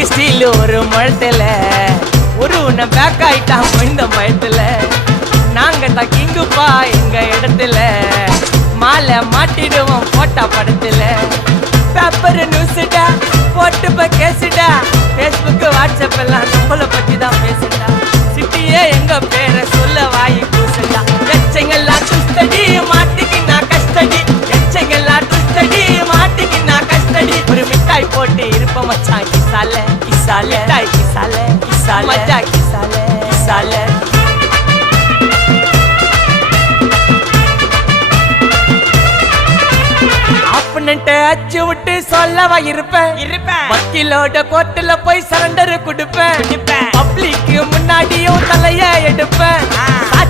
Big steel ஒரு முழத்துல ஒரு உன்னை பேக் ஆயிட்டான் இந்த பயத்துல. நாங்க தான் கிங்குப்பா எங்க இடத்துல, மாலை மாட்டிடுவோம் போட்டா படத்துல. பேப்பர் நியூஸ்டா போட்டு கேசுடா, பேஸ்புக் வாட்ஸ்அப் எல்லாம் நம்மளை பத்தி தான் பேசுடா. சிட்டியே எங்க பேரை சொல்ல வாய் கூசுடா. எச்சங்கெல்லாம் துஸ்தடி மாட்டிக்கினா கஸ்டடி, எச்சங்கெல்லாம் துஸ்தடி மாட்டிக்கினா கஸ்டடி. ஒரு மிட்டாய் போட்டு இருப்ப மச்சான் கிசால கிசால மிட்டாய் கிசால கிசால மச்சா கிசால கிசால. அச்சு விட்டு சொல்லவா இருப்பேன் வக்கீலோட கோர்ட்டுல போய் சரண்டர் கொடுப்பேன். பப்ளிக்கு முன்னாடியும் தலைய எடுப்பேன்.